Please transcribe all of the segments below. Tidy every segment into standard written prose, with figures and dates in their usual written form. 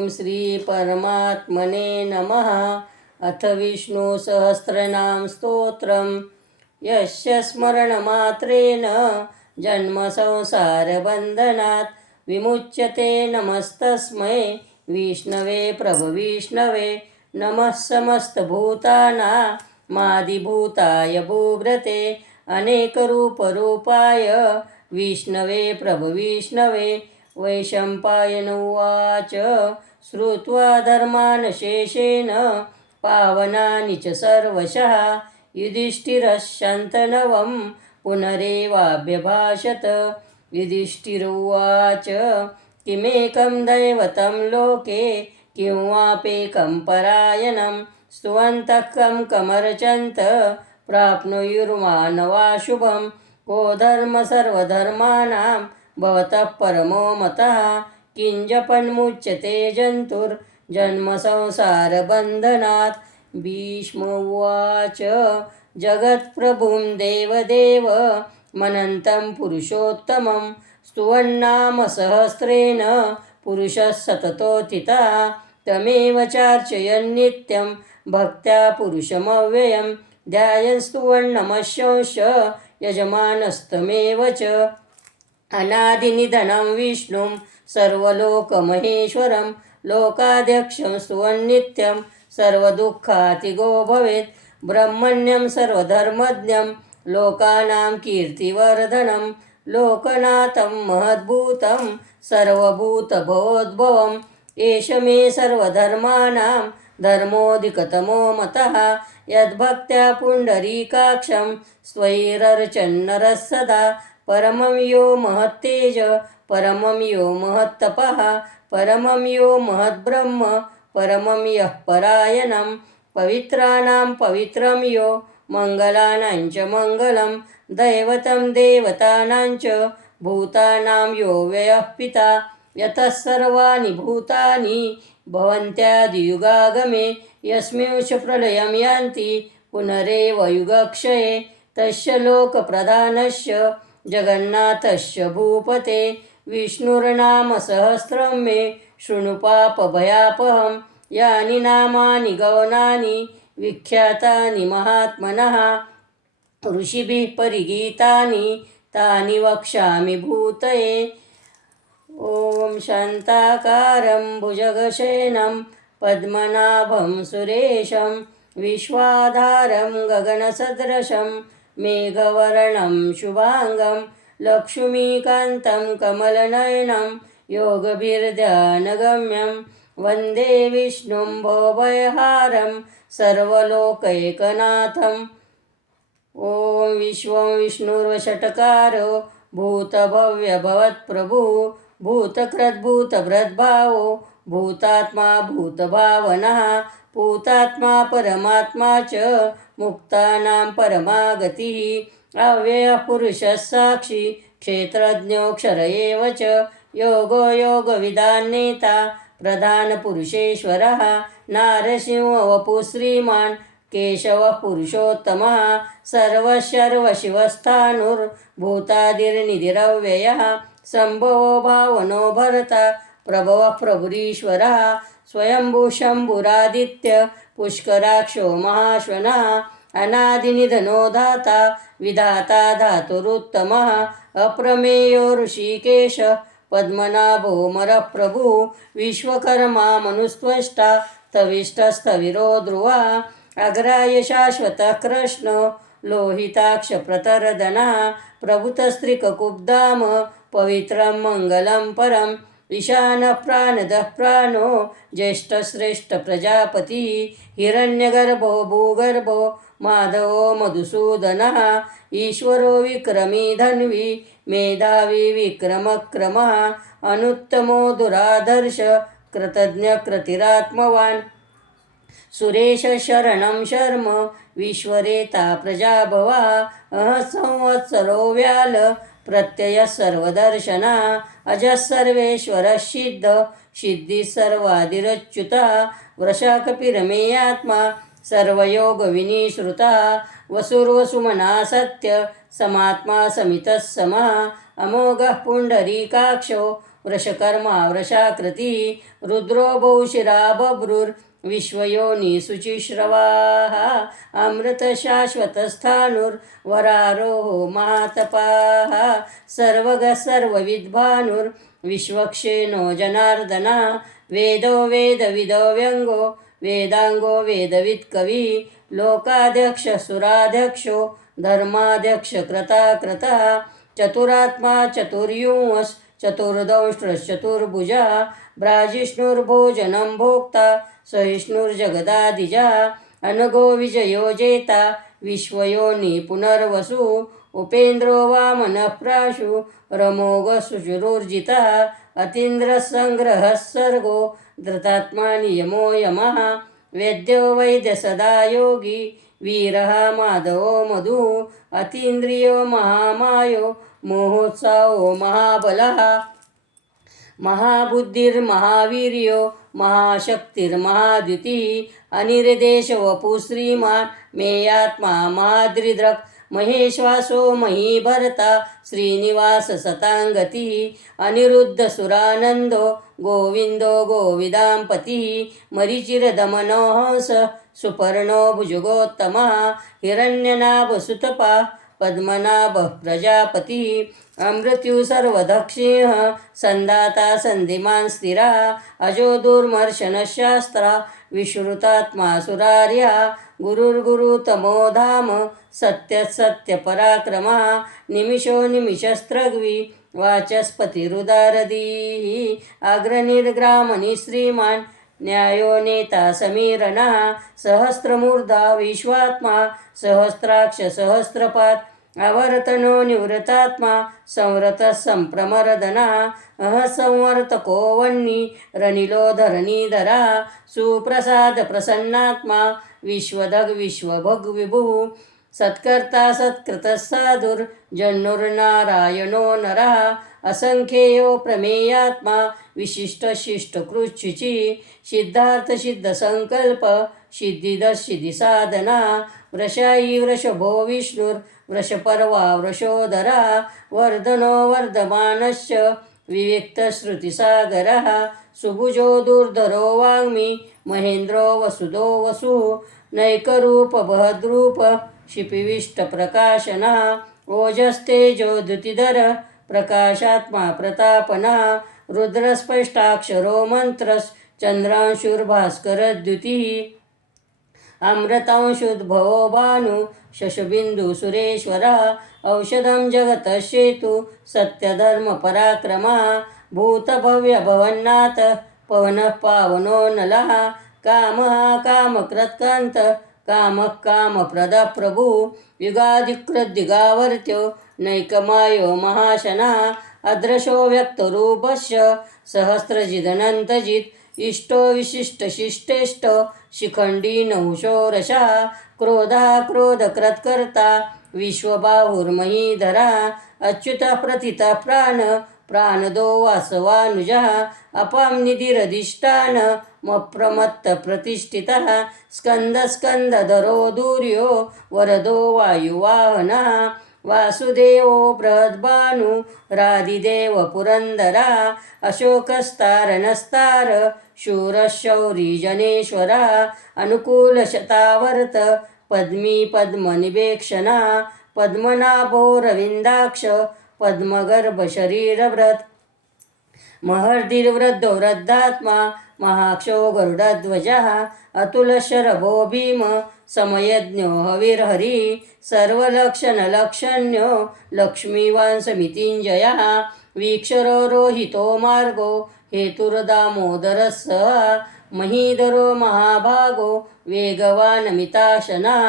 ओम श्री परमात्मने नमः। अथ विष्णु सहस्रनाम स्तोत्रम यस्य स्मरणमात्रेण जन्म संसार बंधनात् विमुच्यते। नमस्तस्मै विष्णवे प्रभविष्णवे। नमः समस्तभूतानामादिभूताय भूभृते अनेकरूपरूपाय विष्णवे प्रभविष्णवे। वैशंपायन उवाच श्रुत्वा धर्मान् शेषेण पावनानि च सर्वशः युधिष्ठिरः शन्तनवं पुनरेवाभ्यभाषत। युधिष्ठिर उवाच किमेकं दैवतं लोके किं वापेकं परायणं स्तुवन्तः कं कमर्चन्त प्राप्नुयुर्मानवा शुभं। को धर्म सर्वधर्माणां भवतः परमो मतः किंजपन्मुच्यते जन्तुर्जन्म संसारबन्धनात्। भीष्म उवाच जगत्प्रभुं देवदेव मनन्तं पुरुषोत्तमं स्तुवन्नाम सहस्रेण पुरुषः सततोत्थितः तमेव चार्चयन्नित्यं भक्त्या पुरुषमव्ययं ध्यायन् स्तुवन्नमशंस यजमानस्तमेव च। अनादिनिधनं विष्णुं सर्वलोकमहेश्वरं लोकाध्यक्षं स्तुवन्नित्यं सर्वदुःखातिगो भवेत्। ब्रह्मण्यं सर्वधर्मज्ञं लोकानां कीर्तिवर्धनं लोकनाथं महद्भूतं सर्वभूतभवोद्भवम्। एष मे सर्वधर्माणां धर्मोऽधिकतमो मतः यद्भक्त्या पुण्डरीकाक्षं स्वैरर्चन्नरः सदा। परमं यो महत्तेज परमं यो महत्तपः परमं यो महद्ब्रह्म परमं यः परायणं पवित्राणां पवित्रं यो मङ्गलानां च मङ्गलं दैवतं देवतानां च भूतानां यो व्ययः पिता। यतः सर्वाणि भूतानि भवन्त्यादियुगागमे यस्मिंश्च प्रलयं यान्ति पुनरेव युगक्षये तस्य लोकप्रधानस्य जगन्नाथस्य भूपते। विष्णुर्नाम सहस्रं मे शृणु पापभयापहं यानि नामानि गौणानि विख्यातानि महात्मनः ऋषिभिः परिगीतानि तानि वक्ष्यामि भूतये। ॐ शान्ताकारं भुजगशयनं पद्मनाभं सुरेशं विश्वाधारं गगनसदृशं मेघवर्णं शुभांगं लक्ष्मीकान्तं कमलनयनं योगभिर्ध्यानगम्यं वन्दे विष्णुं भवभयहारं सर्वलोकैकनाथम्। ॐ विश्वं विष्णुर्वषट्कारो भूतभव्यभवत्प्रभुः भूतकृद्भूतभृद्भावो भूतात्मा भूतभावनः भूतात्मा परमात्मा च मुक्तानां परमागतिः। अव्ययः पुरुषः साक्षी क्षेत्रज्ञोऽक्षर एव च योगो योगविदान्नेता प्रधानपुरुषेश्वरः नारसिंहवपुः श्रीमान् केशवः पुरुषोत्तमः सर्वशर्वशिवस्थाणुर्भूतादिर्निधिरव्ययः सम्भवो भावनो भरता प्रभवः प्रभुरीश्वरः स्वयंभू शम्भुरादित्य पुष्कराक्षो महाश्वनः अनादिनिधनो धाता विधाता धातुरुत्तमः अप्रमेयो ऋषिकेश पद्मनाभो मरप्रभुः विश्वकर्मा मनुस्त्वष्टा तविष्टस्थविरो ध्रुवः अग्राय शाश्वतः कृष्णो लोहिताक्ष प्रतरदनः प्रभुतस्त्रिककुब्धाम पवित्रं मङ्गलं परम् ईशानः प्राणदः प्राणो ज्येष्ठश्रेष्ठ प्रजापतिः हिरण्यगर्भो भूगर्भो माधवो मधुसूदनः ईश्वरो विक्रमी धन्वी मेधावी विक्रमक्रमः अनुत्तमो दुराधर्ष कृतज्ञकृतिरात्मवान् सुरेश शरणं शर्म विश्वरेता प्रजाभवः संवत्सरो व्याल प्रत्ययः सर्वदर्शनः अजः सर्वेश्वरः सिद्ध सिद्धिः सर्वादिरच्युतः वृषकपिरमेयात्मा सर्वयोगविनिश्रुतः वसुर्वसुमना सत्य समात्मा समितः समः अमोघः पुण्डरीकाक्षो वृषकर्मा वृषाकृती रुद्रो बहुशिरा बभ्रुर् विश्वयोनी शुचिश्रवाः अमृतशाश्वतस्थाणुर्वरारोहो महातपाः सर्वगः सर्वविद्भानुर्विश्वक्षेणो जनार्दना वेदो वेदविदो व्यङ्गो वेदांगो वेदवित्कवी लोकाध्यक्ष सुराध्यक्षो धर्माध्यक्ष कृता चतुरात्मा चतुर्युंस चतुर्दंष्ट्रश्चतुर्भुजा भ्राजिष्णुर्भोजनं भोक्ता सहिष्णुर्जगदादिजा अनघो विजयो जेता विश्वयोनी पुनर्वसु उपेन्द्रो वामनः प्राशु रमोघशुचिरुर्जितः अतीन्द्रसंग्रहः सर्गो धृतात्मा नियमो यमः वेद्यो वैद्य सदा योगी वीरः माधवो मधु अतीन्द्रियो महामायो मोहोत्साहो महाबलः महाबुद्धिर्महावीर्यो महाशक्तिर्महाद्युतिः अनिर्देश वपु श्रीमान् मेयात्मा महाद्रिदृक् महेश्वासो महीभरता श्रीनिवास सतांगतिः अनिरुद्धसुरानन्दो गोविन्दो गोविदाम्पतिः मरीचिरदमनो हंस सुपर्णो भुजगोत्तमः हिरण्यनाभसुतपा पद्मनाभः प्रजापतिः अमृत्यु सर्वदक्षिणः संदाता सन्धिमान् स्थिरा अजो दुर्मर्शनशास्त्रा विश्रुतात्मा सुरार्या गुरुर्गुरुतमो धाम सत्यपराक्रमः निमिषो निमिषस्त्रग्वी वाचस्पतिरुदारधीः अग्रनिर्ग्रामणि श्रीमान् न्यायो नेता समीरणः सहस्रमूर्धा विश्वात्मा सहस्राक्ष सहस्रपात् अवर्तनो निवृतात्मा संवृतः संप्रमर्दनः संवर्तको वह्नि रनिलो धरणीधरः सुप्रसाद प्रसन्नात्मा विश्वदग् विश्वभोग विभुः सत्कर्ता सत्कृतः साधुर्जन्नुर्नारायणो नरः असंख्येयो प्रमेयात्मा विशिष्टशिष्टकृच्छुचि सिद्धार्थसिद्धसंकल्प सिद्धिदसिद्धिसाधना वृषायी वृषभो विष्णुर्वृषपर्वा वृषोदरः वर्धनो वर्धमानश्च विविक्तश्रुतिसागरः सुभुजो दुर्धरो वाग्मी महेन्द्रो वसुदो वसुः नैकरूपबहद्रूप क्षिपिविष्टप्रकाशनः ओजस्तेजो द्युतिधर प्रकाशात्मा प्रतापनः रुद्रस्पष्टाक्षरो मन्त्रश्चन्द्रांशुर्भास्करद्युतिः अमृतांशुद्भवो भानु शशबिन्दुसुरेश्वरः औषधं जगतः सेतु सत्यधर्मपराक्रमः भूतभव्यभवन्नाथ पवनः पावनो नलः कामः कामकृत्कान्त कामः कामप्रदः प्रभुः युगादिकृद्दिगावर्त्यो नैकमायो महाशनः अदृशो व्यक्तरूपस्य सहस्रजिदनन्तजित् इष्टो विशिष्टशिष्टेष्ट शिखण्डी नहुषोरशः क्रोधः क्रोधकृत्कर्ता विश्वबाहुर्महीधरः अच्युतः प्रथितः प्राणदो वासवानुजः अपां निधिरधिष्ठानमप्रमत्तप्रतिष्ठितः स्कन्दधरो दूर्यो वरदो वायुवाहनः वासुदेवो बृहद्भानुरादिदेव पुरन्दरः अशोकस्तारणस्तार शूरः शौरी जनेश्वरः अनुकूलशतावर्त पद्मी पद्मनिवेक्षणः पद्मनाभो रविन्दाक्ष पद्मगर्भशरीरव्रत महर्दिर्वृद्धो वृद्धात्मा महाक्षो गरुडध्वजः अतुलशरभो भीम समयज्ञो हविर्हरिः सर्वलक्षणलक्षण्यो लक्ष्मीवान् समितिञ्जयः वीक्षरो रोहितो मार्गो हेतुर्दामोदरः सः महीधरो महाभागो वेगवानमिताशनः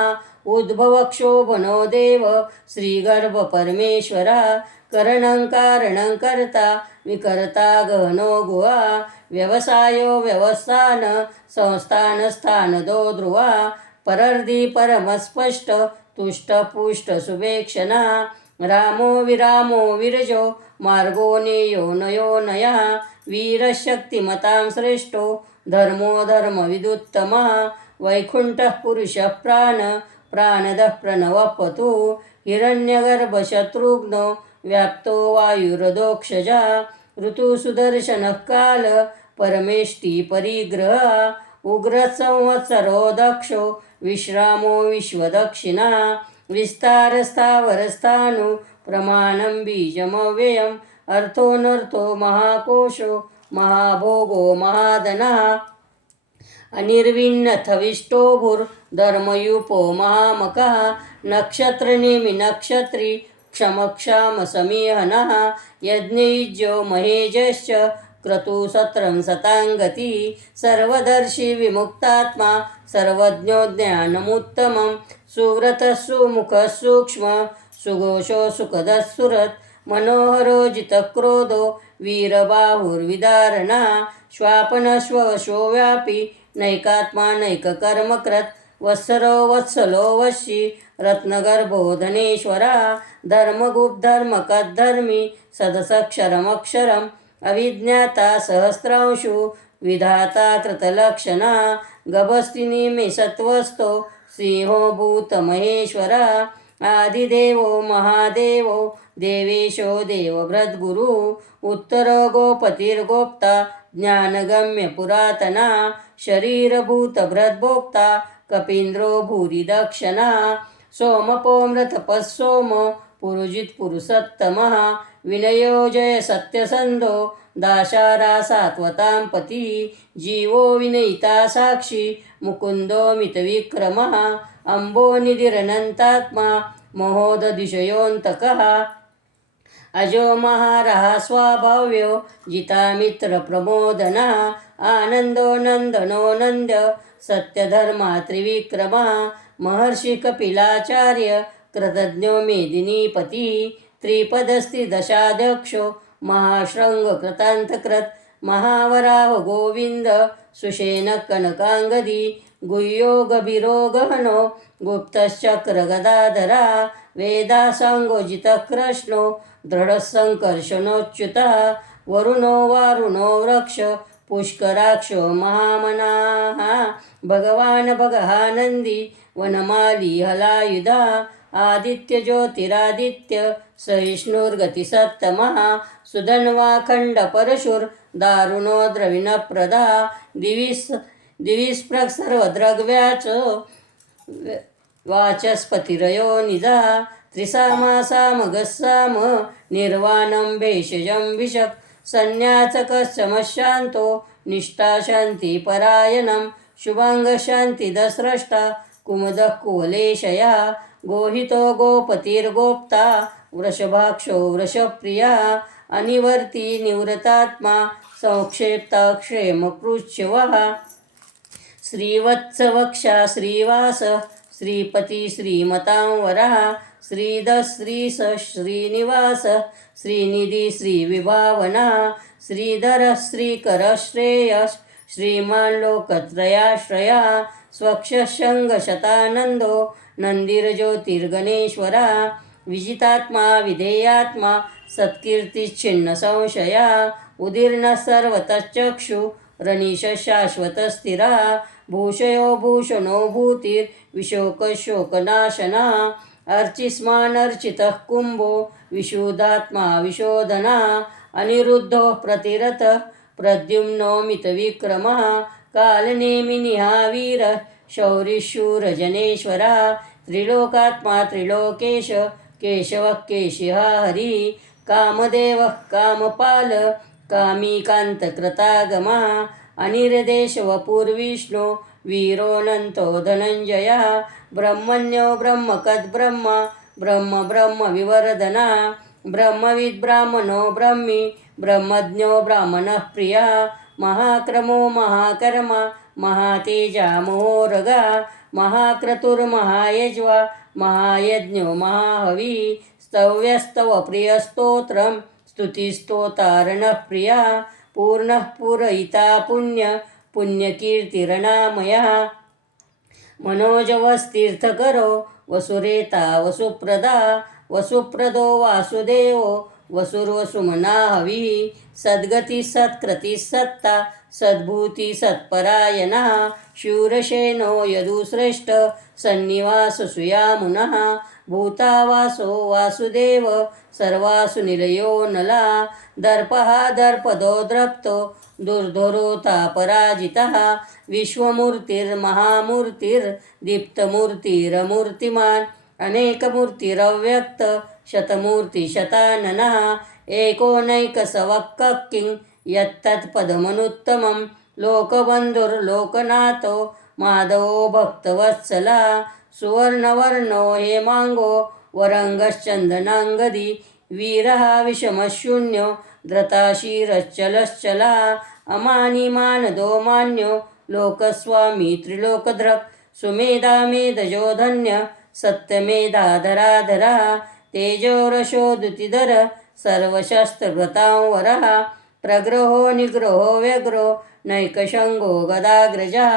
उद्भवक्षोभनो देव श्रीगर्भपरमेश्वरः करणं कारणं कर्ता विकर्ता गहनो गुहा व्यवसायो व्यवस्थान संस्थानस्थानदो ध्रुवा परर्धि परमस्पष्ट तुष्टपुष्ट सुवेक्षणः रामो विरामो विरजो मार्गो नेयो नयो नयः वीरशक्तिमतां श्रेष्ठो धर्मो धर्मविदुत्तमः वैकुण्ठः पुरुषः प्राणदः प्रणवः पतुः हिरण्यगर्भशत्रुघ्नो व्याप्तो वायुरधोक्षजः ऋतु सुदर्शन काल परमेष्टि परिग्रह उग्रसंवत्सरो दक्षो विश्रामो विश्वदक्षिणा विस्तारस्थावरस्थाणु प्रमाणं बीजमव्ययम् अर्थोऽनर्थो महाकोशो महाभोगो महाधनः अनिर्विण्णथविष्टो भूर्धर्मयूपो महामकः नक्षत्रनेमिनक्षत्री क्षमक्षामसमीहनः यज्ञयुज्यो महेजश्च क्रतुसत्रं सताङ्गति सर्वदर्शी विमुक्तात्मा सर्वज्ञो ज्ञानमुत्तमं सुव्रतः सुमुखः सूक्ष्म सुघोषो सुखदः सुरत् मनोहरो जितक्रोधो वीरबाहुर्विदारणा श्वापनश्वशो व्यापी नैकात्मा नैककर्मकृत् वत्सरो वत्सलो वशी रत्नगर्भो धनेश्वरा धर्मगुप्धर्मकद्धर्मी सदसक्षरमक्षरम् अविज्ञाता सहस्रांशु विधाता कृतलक्षणा गभस्तिनी मे सत्वस्तो सिंहो भूतमहेश्वरा आदिदेवो महादेवो देवेशो देवभृद्गुरु उत्तरो गोपतिर्गोप्ता ज्ञानगम्य पुरातना शरीरभूतभृद्भोक्ता कपीन्द्रो भूरि दक्षिणा सोमपोमृतपः सोम पुरुजित् पुरुषोत्तमः विनयो जय सत्यसन्धो दाशारा सात्वतां पति जीवो विनयिता साक्षी मुकुन्दो मितविक्रमः अम्बोनिधिरनन्तात्मा महोदधिशयोऽन्तकः अजो महारः स्वाभाव्यो जितामित्रप्रमोदनः आनन्दो नन्दनो नन्द्य सत्यधर्मा त्रिविक्रमः महर्षिकपिलाचार्य कृतज्ञो मेदिनीपतिः त्रिपदस्ति दशाध्यक्षो महाशृङ्गकृतान्तकृत् महावराहो गोविन्द सुषेण कनकाङ्गदी गुह्यो गभीरो गहनो गुप्तश्चक्रगदाधरा वेदासाङ्गोजितः कृष्णो दृढसङ्कर्षणोच्युतः वरुणो वारुणो वृक्ष पुष्कराक्षो महामनाः भगवान् भगः नन्दी वनमाली हलायुधा आदित्य ज्योतिरादित्य सहिष्णुर्गतिसत्तमः सुधन्वाखण्डपरशुर्दारुणो द्रविणप्रदा दिविस्पृक् सर्वद्रग्व्याच वाचस्पतिरयो निजः त्रिसामासामगस्साम निर्वाणं भेषजं विशक् संन्यासकश्चमशान्तो निष्ठाशान्तिपरायणं शुभाङ्गशान्तिदस्रष्टा कुमुदः कुवलेशया गोहितो गोपतिर्गोप्ता वृषभाक्षो वृषप्रिया अनिवर्ती निवृतात्मा संक्षेप्ताक्षेमकृच्छ्वः श्रीवत्सवक्षा श्रीवास श्रीपति श्रीमतां वरः श्रीधः श्रीश श्रीनिवास श्रीनिधि श्रीविभावना श्रीधरः श्रीकरः श्रेयः श्रीमान् लोकत्रयाश्रया स्वक्षशङ्गशतानन्दो नन्दिर्ज्योतिर्गणेश्वरा विजितात्मा विधेयात्मा सत्कीर्तिश्चिन्नसंशया उदीर्णः सर्वतश्चक्षुरनिशशाश्वतस्थिरा भूषयो भूषणो भूतिर्विशोकशोकनाशना अर्चिस्मानर्चितः कुम्भो विशुद्धात्मा विशोधना अनिरुद्धो प्रतिरतः प्रद्युम्नो मितविक्रमः कालनेमिनिहावीरः शौरिशूरजनेश्वरा त्रिलोकात्मा त्रिलोकेश केशवः केशिः हरिः कामदेवः कामपाल कामीकान्तकृतागमः अनिर्देशवपुर्विष्णु वीरोऽनन्तो धनञ्जयः ब्रह्मण्यो ब्रह्मकद्ब्रह्म ब्रह्म ब्रह्मविवर्धना ब्रह्मविद्ब्राह्मणो ब्रह्मी ब्रह्मज्ञो ब्राह्मणः प्रियः महाक्रमो महाकर्म महातेजा महोरगा महाक्रतुर्महायज्वा महायज्ञो महाहवी स्तव्यस्तवप्रियस्तोत्रं स्तुतिस्तोतारणः प्रियः पूर्णः पूरयिता पुण्यकीर्तिरणामयः मनोजवस्तीर्थकरो वसुरेता वसुप्रदा वसुप्रदो वासुदेवो वसुर्वसुमना हविः सद्गतिः सत्कृतिः सत्ता सद्भूती सत्परायणः शूरसेनो यदुश्रेष्ठ सन्निवाससुयामुनः भूता वासो वासुदेव सर्वासु निलयो नला दर्पः दर्पदो द्रप्तो दुर्धरोता पराजितः विश्वमूर्तिर्महामूर्तिर्दीप्तमूर्तिरमूर्तिमान् अनेकमूर्तिरव्यक्त शतमूर्तिशताननः एकोनैकसवक्कः किं यत्तत्पदमनुत्तमं लोकबन्धुर्लोकनाथो माधवो भक्तवत्सलः सुवर्णवर्णो हेमाङ्गो वरङ्गश्चन्दनाङ्गदी वीरः विषमशून्यो धृताशीरश्चलश्चलः अमानिमानदो मान्यो लोकस्वामी त्रिलोकधृक् सुमेधामेधजो धन्य सत्यमेधाधराधरः तेजोरशोदुतिधर सर्वशस्त्रभृतां वरः प्रग्रहो निग्रहो व्यग्रो नैकशङ्गो गदाग्रजः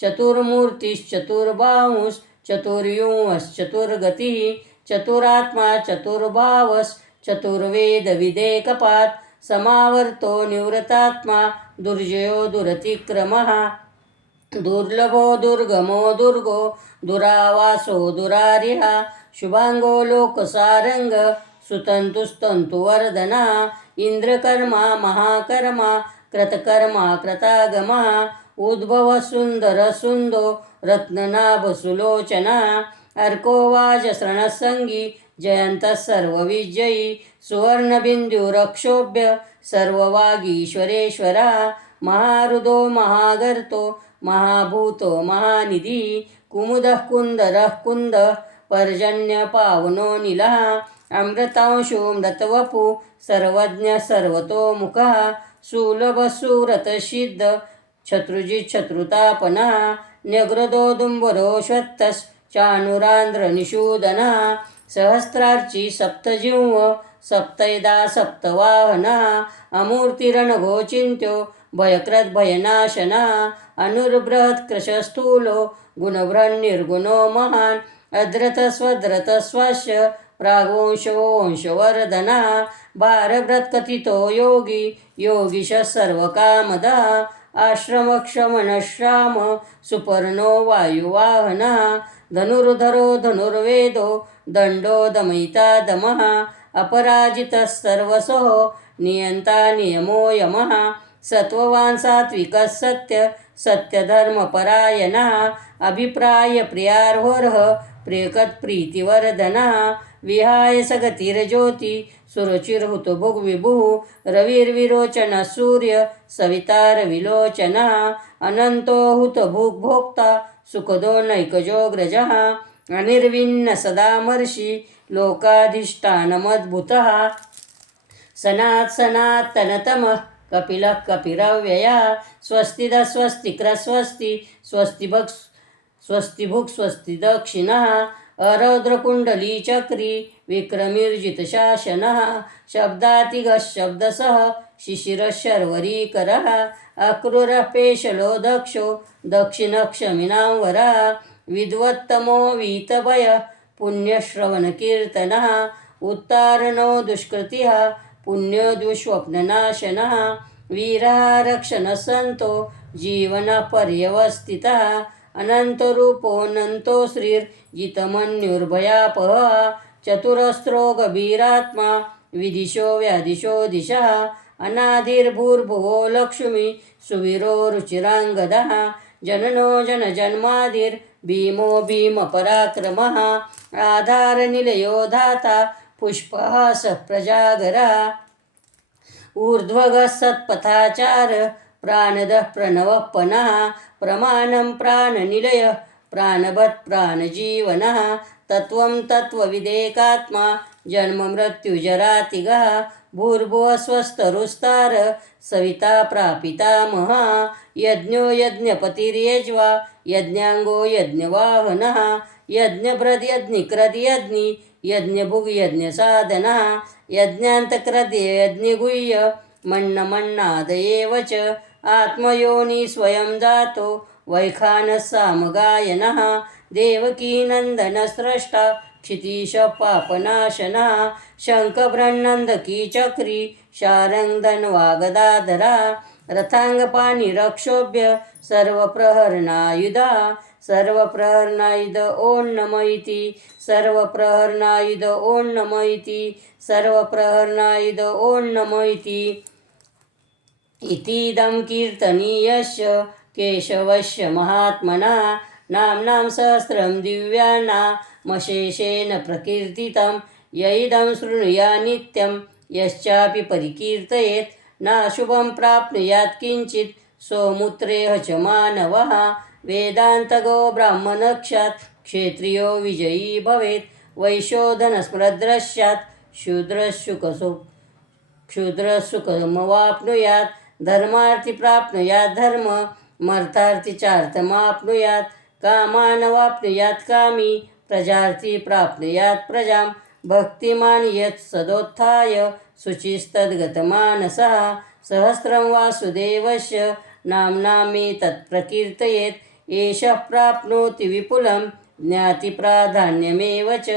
चतुर्मूर्तिश्चतुर्बाहुश्चतुर्युंश्चतुर्गतिः चतुरात्मा चतुर्वेदविदेकपात् समावर्तो निवृतात्मा दुर्जयो दुरतिक्रमः दुर्लभो दुर्गमो दुर्गो दुरावासो दुरारिः शुभांगो लोकसारंग सुतंतुस्तंतुवर्धना इंद्रकर्मा महाकर्मा कृतकर्मा कृतागमा उद्भव सुंदर सुंदो रत्ननाभसुलोचना अर्को वाजसृणसंगी जयंतः सर्वविजयी सुवर्णबिन्दुरक्षोभ्य सर्ववागीश्वरेश्वरा महारुदो महागर्तो महाभूतो महानिधि कुमुदः कुन्दरः कुन्दः पर्जन्यपावनो नीलः अमृतांशो मृतवपु सर्वज्ञ सर्वतोमुखः सुलभसुरतसिद्ध शत्रुजिच्छत्रुतापनः न्यग्रदोदुम्बरोश्वत्तश्चानुरान्ध्रनिषूदनः सहस्रार्ची सप्तजिह्व सप्तैदा सप्तवाहनः अमूर्तिरणघोचिन्त्यो भयकृद्भयनाशनः अनुर्बृहत्कृशस्थूलो गुणभ्रन्निर्गुणो महान् अद्रतस्वद्रतस्वास्य प्रागोंशोंशवर्धनः भारभृत्कथितो योगी योगीशः सर्वकामदः आश्रमक्षमणश्राम सुपर्णो वायुवाहनः धनुर्धरो धनुर्वेदो दण्डो दमयिता दमः अपराजितः सर्वसः नियन्ता नियमो यमः सत्त्ववान् सात्विकः सत्यधर्मपरायणः अभिप्राय प्रियार्होर्ह प्रियकत्प्रीतिवर्धनः विहाय सगतिर्ज्योति सुरुचिर्हुतो भुग्विभुः रविर्विरोचनः सूर्य सवितारविलोचनः अनन्तो हुतो भुग्भोक्ता सुखदो नैकजोऽग्रजः अनिर्विण्ण सदामर्षि लोकाधिष्ठानमद्भुतः सनातनतमः कपिलः कपिरव्ययः स्वस्तिदः स्वस्तिक्रस्वस्ति स्वस्तिभुक् स्वस्ति दक्षिणः अरौद्रकुण्डलीचक्री विक्रमीर्जितशासनः शब्दातिगः शब्दसः शिशिरः शर्वरीकरः अक्रूरः पेशलो दक्षो दक्षिणक्षमिनां वरः विद्वत्तमो वीतभयः पुण्यश्रवणकीर्तनः उत्तारणो दुष्कृतिः पुण्यो दुष्स्वप्ननाशनः वीरः रक्षणसन्तो जीवनपर्यवस्थितः अनन्तरूपोऽनन्तो श्रीर्जितमन्युर्भयापहः चतुरस्रो गभीरात्मा विदिशो व्यादिशो दिशः अनादिर्भूर्भुवो लक्ष्मी सुवीरो रुचिराङ्गदः जननो जनजन्मादिर्भीमो भीमपराक्रमः आधारनिलयो धाता पुष्पहासः प्रजागरः ऊर्ध्वगः सत्पथाचार प्राणदः प्रणवः प्रमाणं प्राणनिलयः प्राणभत् प्राणजीवनः तत्त्वं तत्त्वविदेकात्मा जन्ममृत्युजरातिगः भूर्भुवः स्वस्तरुस्तार सविता प्रापितामहः यज्ञो यज्ञपतिर्यज्वा यज्ञाङ्गो यज्ञवाहनः यज्ञभृद्यज्ञिकृद्यज्ञि यज्ञभुग् यज्ञसाधनः यज्ञान्तकृद्यज्ञगुह्य मन्नमन्नादयेव च आत्मयोनि स्वयं जातो वैखानः सामगायनः देवकीनन्दनस्रष्टा क्षितीशपापनाशनः शङ्खबृहन्नन्दकी चक्री शारङ्गधन्वागदाधरः रथांगपाणि रक्षोभ्य सर्वप्रहरणायुधा सर्वप्रहरणायुध ओं नम इति सर्वप्रहरणायुध ओं नम इति सर्वप्रहरणायुध ओं नम इति इतीदं कीर्तनीयस्य केशवस्य महात्मना नाम्नां सहस्रं दिव्यानामशेषेण प्रकीर्तितं य इदं शृणुयात् नित्यं यश्चापि परिकीर्तयेत् नाशुभं प्राप्नुयात् किञ्चित् सौमुत्रेह च मानवः वेदान्तगो ब्राह्मणक्षात् क्षत्रियो विजयी भवेत् वैश्यो धनस्मृद्रस्यात् क्षुद्रसुखमवाप्नुयात् धर्मार्थी प्राप्नुयात् धर्म मर्थार्थी चार्थमाप्नुयात् कामानवाप्नुयात् कामी प्रजार्थी प्राप्नुयात् प्रजां भक्तिमान् यत् सदोत्थाय शुचिस्तद्गतमानसः सहस्रं वासुदेवस्य नाम्नामेतत् प्रकीर्तयेत् एषः प्राप्नोति विपुलं ज्ञातिप्राधान्यमेव च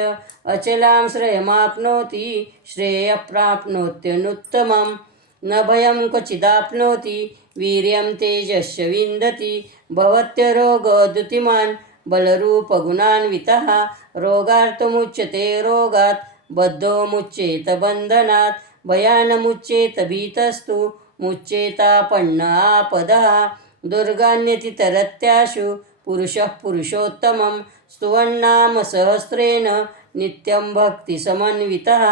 अचलां श्रेयमाप्नोति श्रेयः प्राप्नोत्यनुत्तमं न भयं क्वचिदाप्नोति वीर्यं तेजस्य विन्दति भवत्यरोगोद्युतिमान् बलरूपगुणान्वितः रोगार्तमुच्यते रोगात् बद्धो मुच्येत बन्धनात् भयानमुच्येत भीतस्तु मुच्येतापन्न आपदः दुर्गान्यतितरत्याशु पुरुषः पुरुषोत्तमं स्तुवन्नाम सहस्रेण नित्यं भक्तिसमन्वितः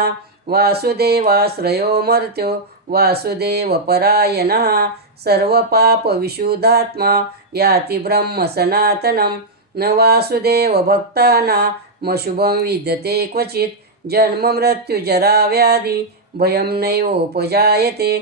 वासुदेवाश्रयो मर्त्यो वासुदेवपरायणः सर्वपापविशुद्धात्मा याति ब्रह्म सनातनं न वासुदेवभक्तानामशुभं विद्यते क्वचित् जन्ममृत्युजराव्याधि भयं नैवोपजायते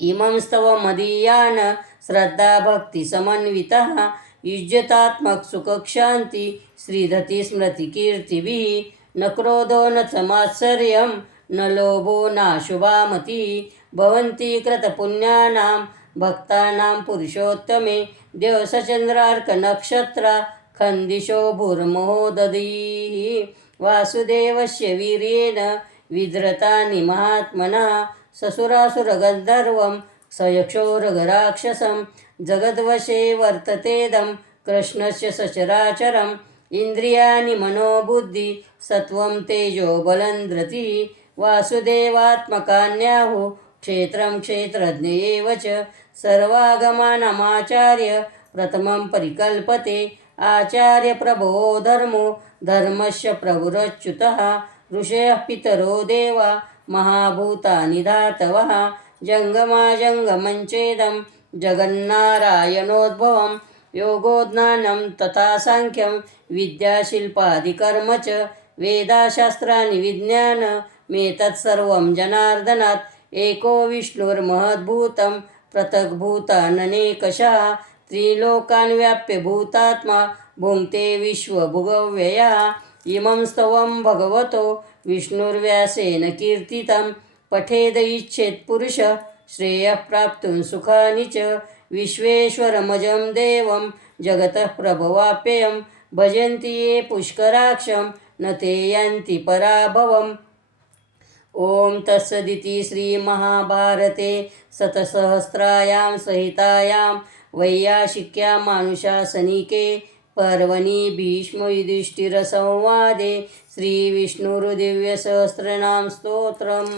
इमं स्तवमदीयान् श्रद्धाभक्तिसमन्वितः युज्यतात्मक सुखशान्ति श्रीधति स्मृतिकीर्तिभिः न क्रोधो न च मात्सर्यं न लोभो नाशुभामतिः भवन्ति कृतपुण्यानां भक्तानां पुरुषोत्तमे द्यौसचन्द्रार्कनक्षत्रा खन्दिशो भूर्महोदधीः वासुदेवस्य वीर्येण विधृतानि महात्मनः ससुरासुरगन्धर्वं सयक्षोरगराक्षसं जगद्वशे वर्ततेदं कृष्णस्य सचराचरम् इन्द्रियाणि मनोबुद्धि सत्वं तेजो बलं धृतिः वासुदेवात्मकान्याहुः क्षेत्रं क्षेत्रज्ञ एव च सर्वागमानमाचार्य प्रथमं परिकल्पते आचार्यप्रभो धर्मो धर्मस्य प्रभुरच्युतः ऋषयः पितरो देवा महाभूतानि धातवः जङ्गमाजङ्गमञ्चेदं जगन्नारायणोद्भवं योगो ज्ञानं तथा साङ्ख्यं विद्याशिल्पादिकर्म च वेदाशास्त्राणि विज्ञानमेतत्सर्वं जनार्दनात् एको विष्णुर्महद्भूतं पृथग्भूताननेकशः त्रिलोकान् व्याप्य भूतात्मा भुङ्क्ते विश्वभुगव्ययः इमं स्तवं भगवतो विष्णुर्व्यासेन कीर्तितं पठेद इच्छेत् पुरुषः श्रेयः प्राप्तुं सुखानि च विश्वेश्वरमजं देवं जगतः प्रभवाप्ययं भजन्ति ये पुष्कराक्षं न ते यान्ति पराभवम् ओम तत्सदिति श्रीमहाभारते शतसहस्रायां संहितायां वैयाशिक्यां मानुषासनिके पर्वणि भीष्मयुधिष्ठिरसंवादे श्रीविष्णुर्दिव्यसहस्रनाम स्तोत्रम्